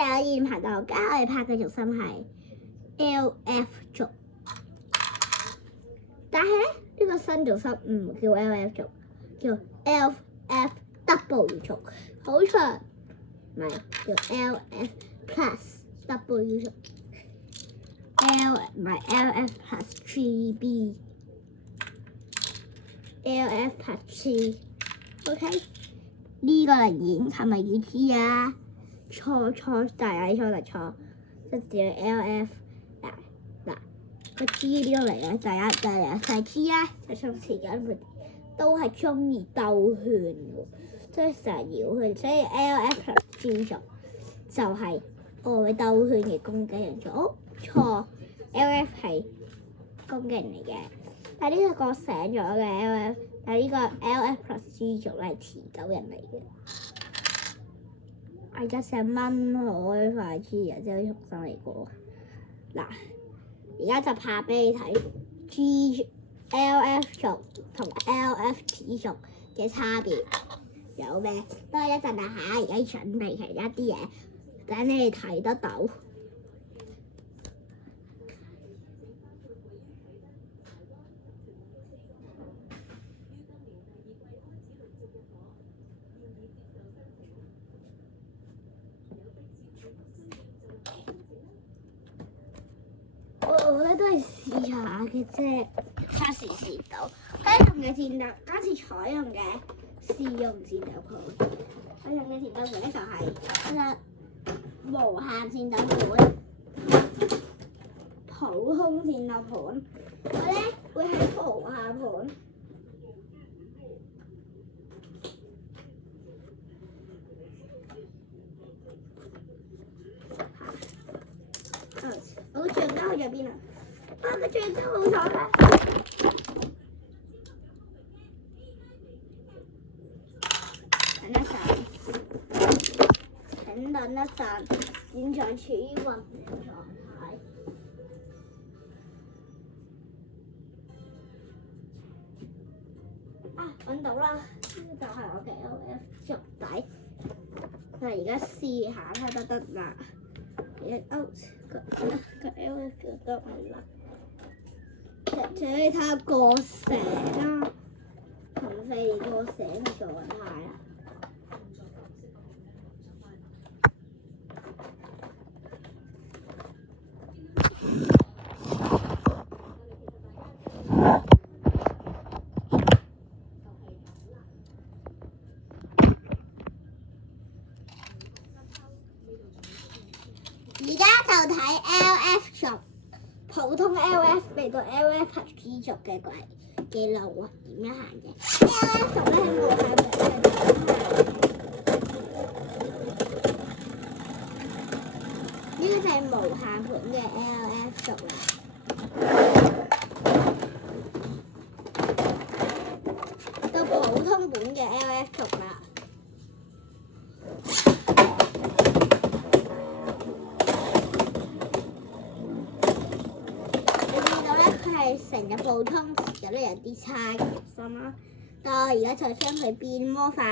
嚟有現排到，加我哋拍嘅軸心係 LF 軸，但係咧呢個新軸心唔叫 LF 軸，叫 LF W 軸，好長，唔係叫 LF Plus W 軸 ，L 唔係 LF Plus 3B。LF Plus 3，OK？ 呢個零件係咪要知啊？錯，大嗌錯嚟錯，即係 LF 嗱個 G 呢度嚟咧，大家細 G 咧，就從前緊都係中意兜圈嘅，即係成日繞圈，所以 LF Plus 3就係愛兜圈嘅攻擊人組。哦，錯 ，LF 係攻擊人嚟嘅。但係呢個覺醒咗嘅 LF， 但係呢個 LF Plus 3族係持久人嚟嘅。我而家成日掹開塊 G 啊，即係重新嚟過。嗱，而家就拍俾你睇 G LF 族同 LF G 族嘅差別有咩？等我一陣啊嚇，而家準備其他啲嘢，等你哋睇得到。我咧都係試下嘅啫，測試到。家用嘅戰鬥，今次採用嘅試用戰鬥盤，我用嘅戰鬥盤咧就係無限戰鬥盤、普通戰鬥盤。我咧會喺無限盤。我個橡筋去咗邊啊？個橡筋冇咗啦！等一陣，現在處於混亂狀態。揾到啦！呢個就係我嘅 LF 軸底。我而家試下睇得啦。個 LF 腳得唔啦？請你睇下過醒啦，同未過醒嘅狀態啦。而家就睇 LF 軸，普通 LF 嚟到 LF Plus G 軸嘅路啊，點樣行嘅 ？LF 軸咧係無限盤，呢個就係無限盤嘅 LF 軸啦。到普通本嘅 LF 軸啦。成日普通有咧有啲差嘅心啦，但我而家就將佢變魔法。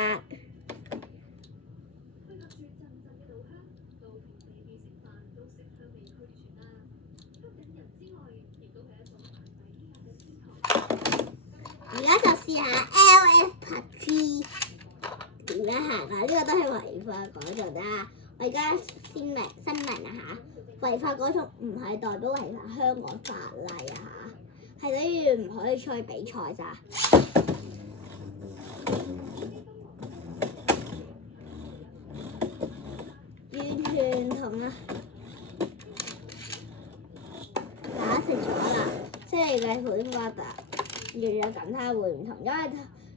而家就試下 LF Plus G 點樣行啊？呢個都係違法改造㗎。我而家申明啊嚇，違法改造唔係代表違反香港法例啊嚇。係等於唔可以出去比賽咋，完全唔同啊！打成咗啦，即係嘅普通巴打，要有咁睇會唔同，因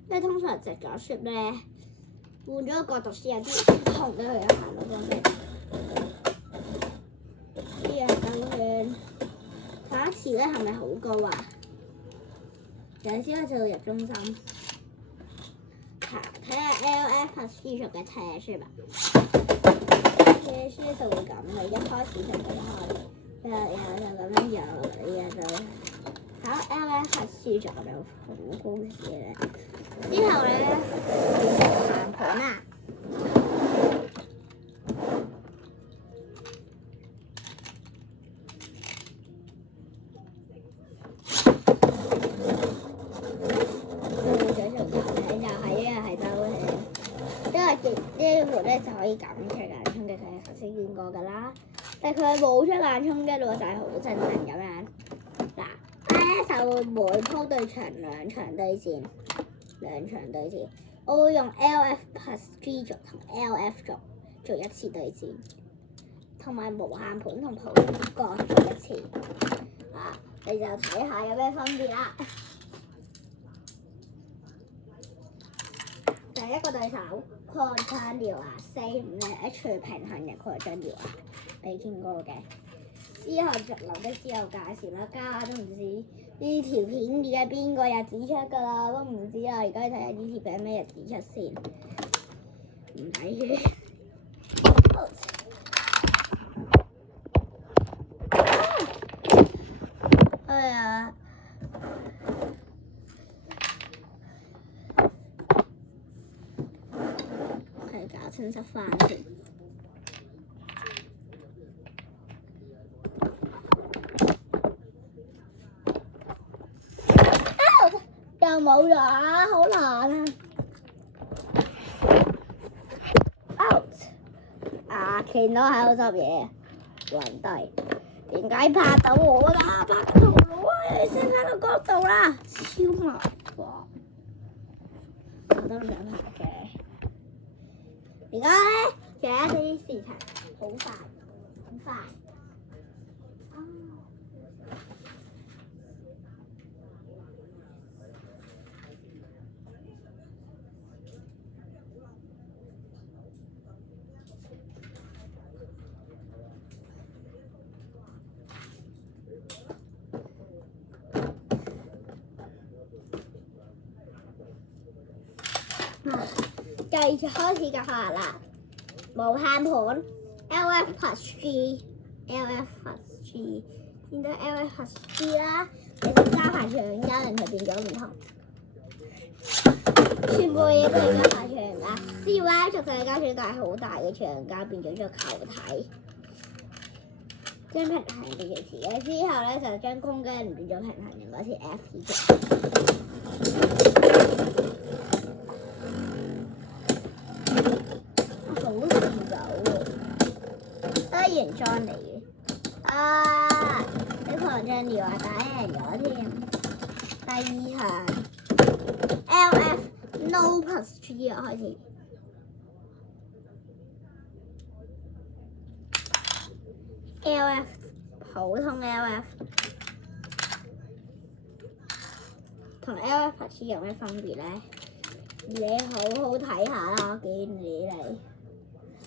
為通常直咗 shift 咧，換咗個角度先有啲唔同嘅佢行到方式。呢樣兜圈。下一次咧係咪好高啊？有陣時咧就入中心，睇下 LF Plus 3族嘅車書吧。車書就會咁嘅，一開始就咁開，又就咁樣又就考 LF Plus 3族就好高嘅咧。之後咧無限盤啊！激活咧就可以減出眼衝擊，佢係頭先見過㗎啦。但係佢冇出眼衝擊喎，就係好正常咁樣。嗱，咧就會每鋪對場兩場對戰，我會用 LF+G 族同 LF 族做一次對戰，同埋無限盤同普通各做一次。你就睇下有咩分別啦。第一個對手擴張獠牙450H 平衡型擴張獠牙，未見過嘅。之後續流的之後介紹啦，家下都唔知呢條片而家邊個日子出㗎啦，都唔知啊！而家睇下呢條片咩日子出先，唔睇住。哎呀！係搞清濕翻先。又冇咗，好難啊 ！out 見到喺度執嘢，暈低。點解拍到我啦？拍到我啊！你先喺個角度啦，超麻煩。我都唔想拍嘅。而家咧，仲有一啲事情好快。繼續開始嘅話啦，無限盤 LF+G， 見到 LF+G 啦，你就加排長加人就變咗唔同，全部嘢都係加排長加。只要咧就係加咗大好大嘅長加，變咗咗球體，將平衡嘅嘅詞嘅之後咧就將空間變咗平衡型嗰次 F 嘅。原裝嚟嘅，你狂將獠牙打贏咗添。第二場 LF No+G 啊，開始 LF 普通 LF 同 LF+G 有咩分別咧？你好好睇下啦，我建議你。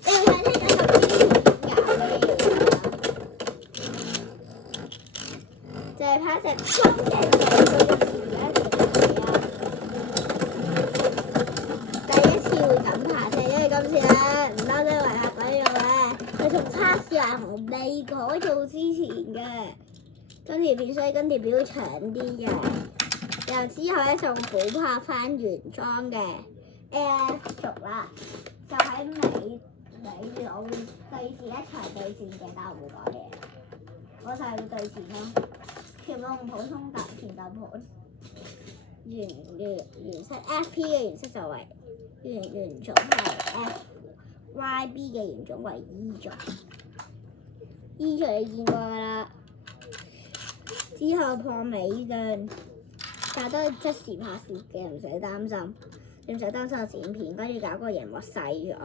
你要睇清楚就係拍隻中嘅第一次會咁拍啫，因為今次咧唔單止為客鬼用咧，佢仲測試係同未改造之前嘅跟條片，所以跟條片會長啲嘅。然後之後咧就補拍翻原裝嘅 LF 族啦，就喺尾我會對戰一場對戰嘅，但我唔會講嘢。我就係會對戰咯，全部用普通特戰鬥盤。原色 FP 嘅原色就為原種係 FYB 嘅原種為 E 族。E 族你見過㗎啦。之後破尾段，但都係即時拍攝嘅，唔使擔心。你唔使擔心我剪片，跟住搞個螢幕細咗。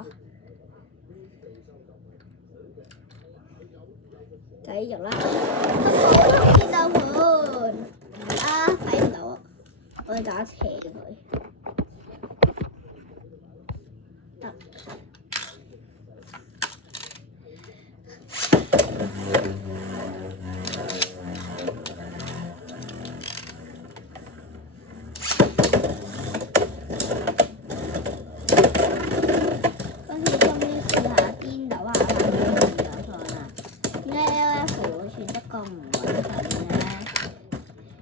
繼續啦，見到盤睇唔到，我哋打斜佢，得。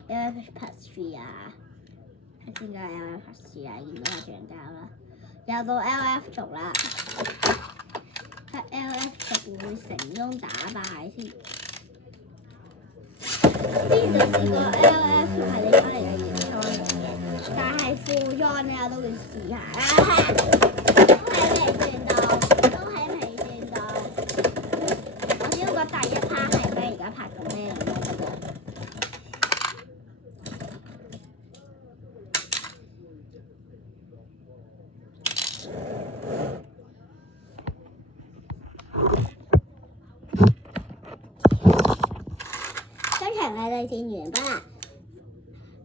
LF+G 啊，係先個 LF+G 啊，見到係橡膠啦，又到 LF 族啦，睇 LF 族會唔會成功打敗先？呢度試過 LF 係你翻嚟嘅原裝嚟嘅，但係副裝咧我都會試下啦。係咩轉到？張長嘅對戰完畢啦，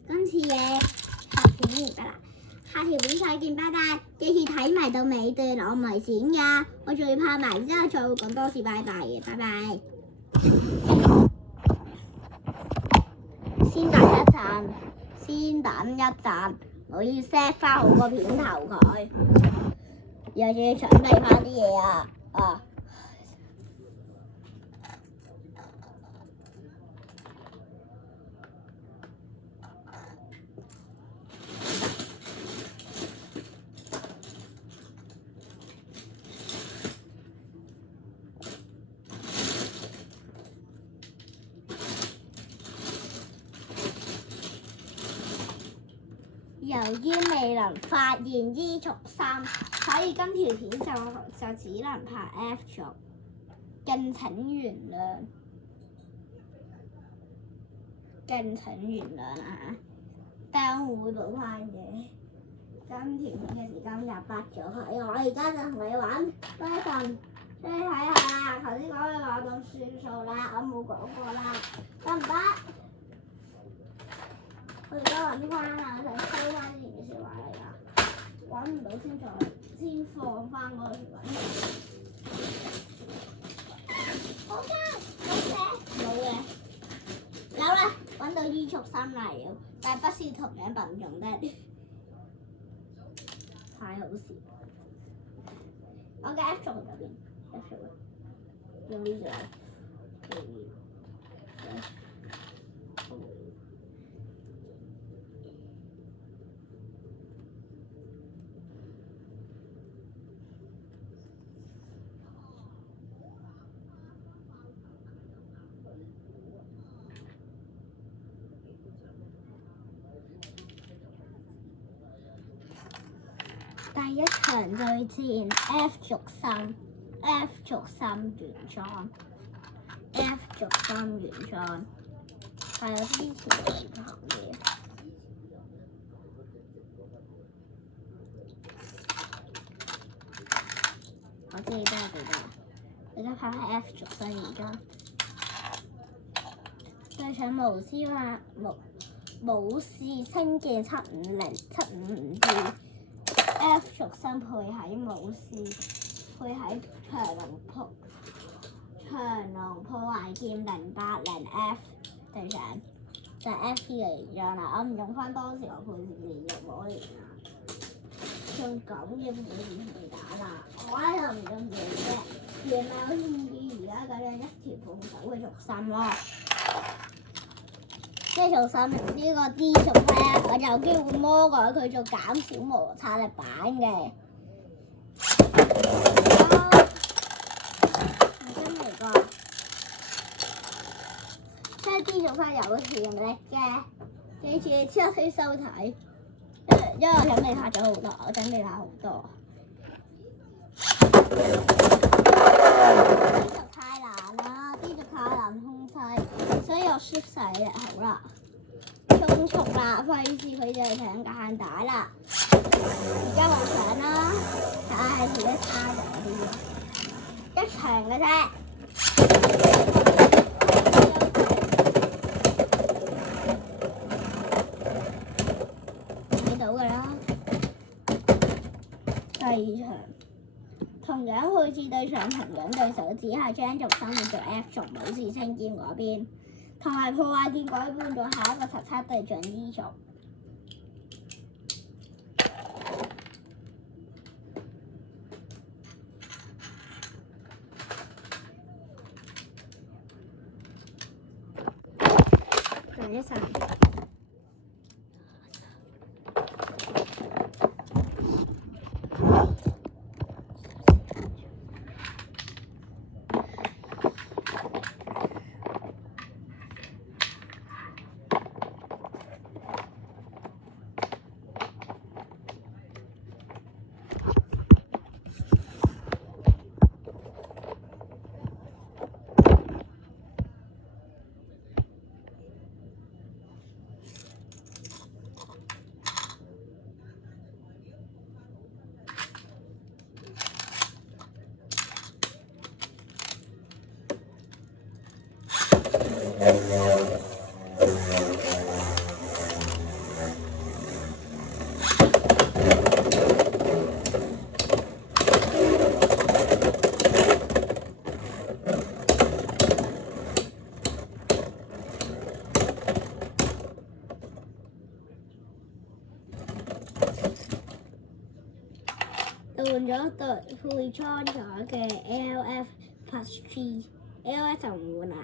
今次嘅拍片完畢啦，下條片再見，拜拜！記住睇埋到尾段，我唔係剪㗎，我仲要拍埋之後再會講多次拜拜嘅，拜拜。先等一陣，先等一陣，我要 set 翻好個片頭佢，又要準備翻啲嘢啊！由於未能發現衣族3，所以今條片就只能拍 F 族，敬請原諒，敬請原諒啊！但我會補翻嘅。今條片嘅時間就畢咗佢，我而家就同你玩多一陣，你睇下啦。頭先講嘅話就算數啦，我冇講過啦，得唔得？我而家揾翻啦，我想收翻呢段説話嚟㗎，揾唔到先放翻嗰條揾。好嘅，冇嘅，有啦，揾到衣族3嚟了，但不是同樣品種的，太好笑。我嘅 F 族喺邊 ？F 族用呢個。第一場對戰 F 族3原裝 ，F 族3原裝係有啲前視頻嘅，我記得，而家拍係 F 族3原裝，對上武士星劍750 F 族3配喺武士，配喺長龍破壞劍080 F 對上，就係 F 嘅原裝啦。我唔用翻當時我配件連入我嚟啦，用咁嘅配件嚟打啦。我咧就唔用嘢嘅，原來好似而家咁樣一條碰手嘅族3咯。即係做3呢個 D 族咧，我就有機會魔改佢做減少摩擦力版嘅。真嚟過，即係 D 族3有潛力嘅，記住超推收睇，因為我準備拍咗好多，我準備拍好多。D 族太難啦 ，D 族太難控制。所以我 shift 曬嘅好啦，充速啦，費事佢就想硬打啦。而家我搶啦，但係自己差咗啲，一場嘅啫。睇到㗎啦。第2場同樣配置對上同樣對手，只係將族3換做 F 族武士星劍嗰邊。同埋破壞劍改換咗下一個17對象衣族，等一陣。換咗對配裝咗嘅 LF Plus G，LF 就唔換啦。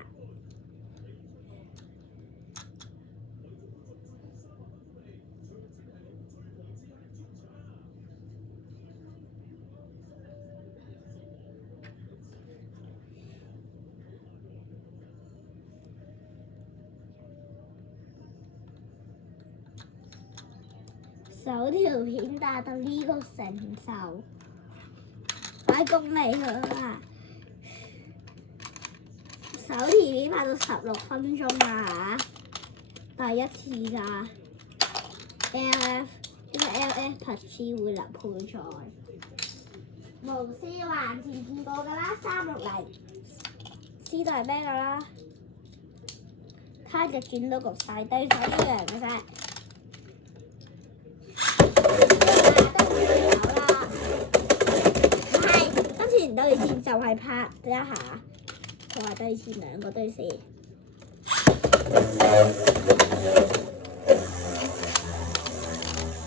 首條片達到呢個成就，快恭喜佢啦！首條片拍到16分鐘啦嚇，第一次咋 ？LF 因為 LF Plus G 會立配菜，無線還前見過㗎啦，360知道係咩㗎啦？佢就轉到局晒對手一樣嘅啫。對線就係拍一下，同埋對線兩個對線。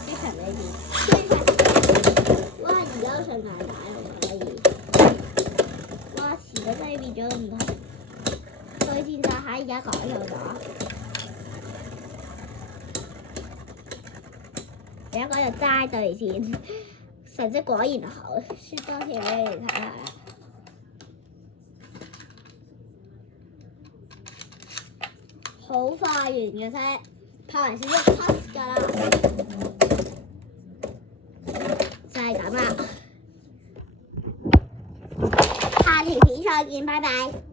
一層呢邊，哇！而家上大大喎可以，哇！時間真係變咗唔同。對線就喺而家改咗咗，而家改就齋對線。成績果然好，輸多條俾你哋睇下。好快完嘅啫，拍完少少 cut 㗎啦，就係咁啦。下條片再見，拜拜。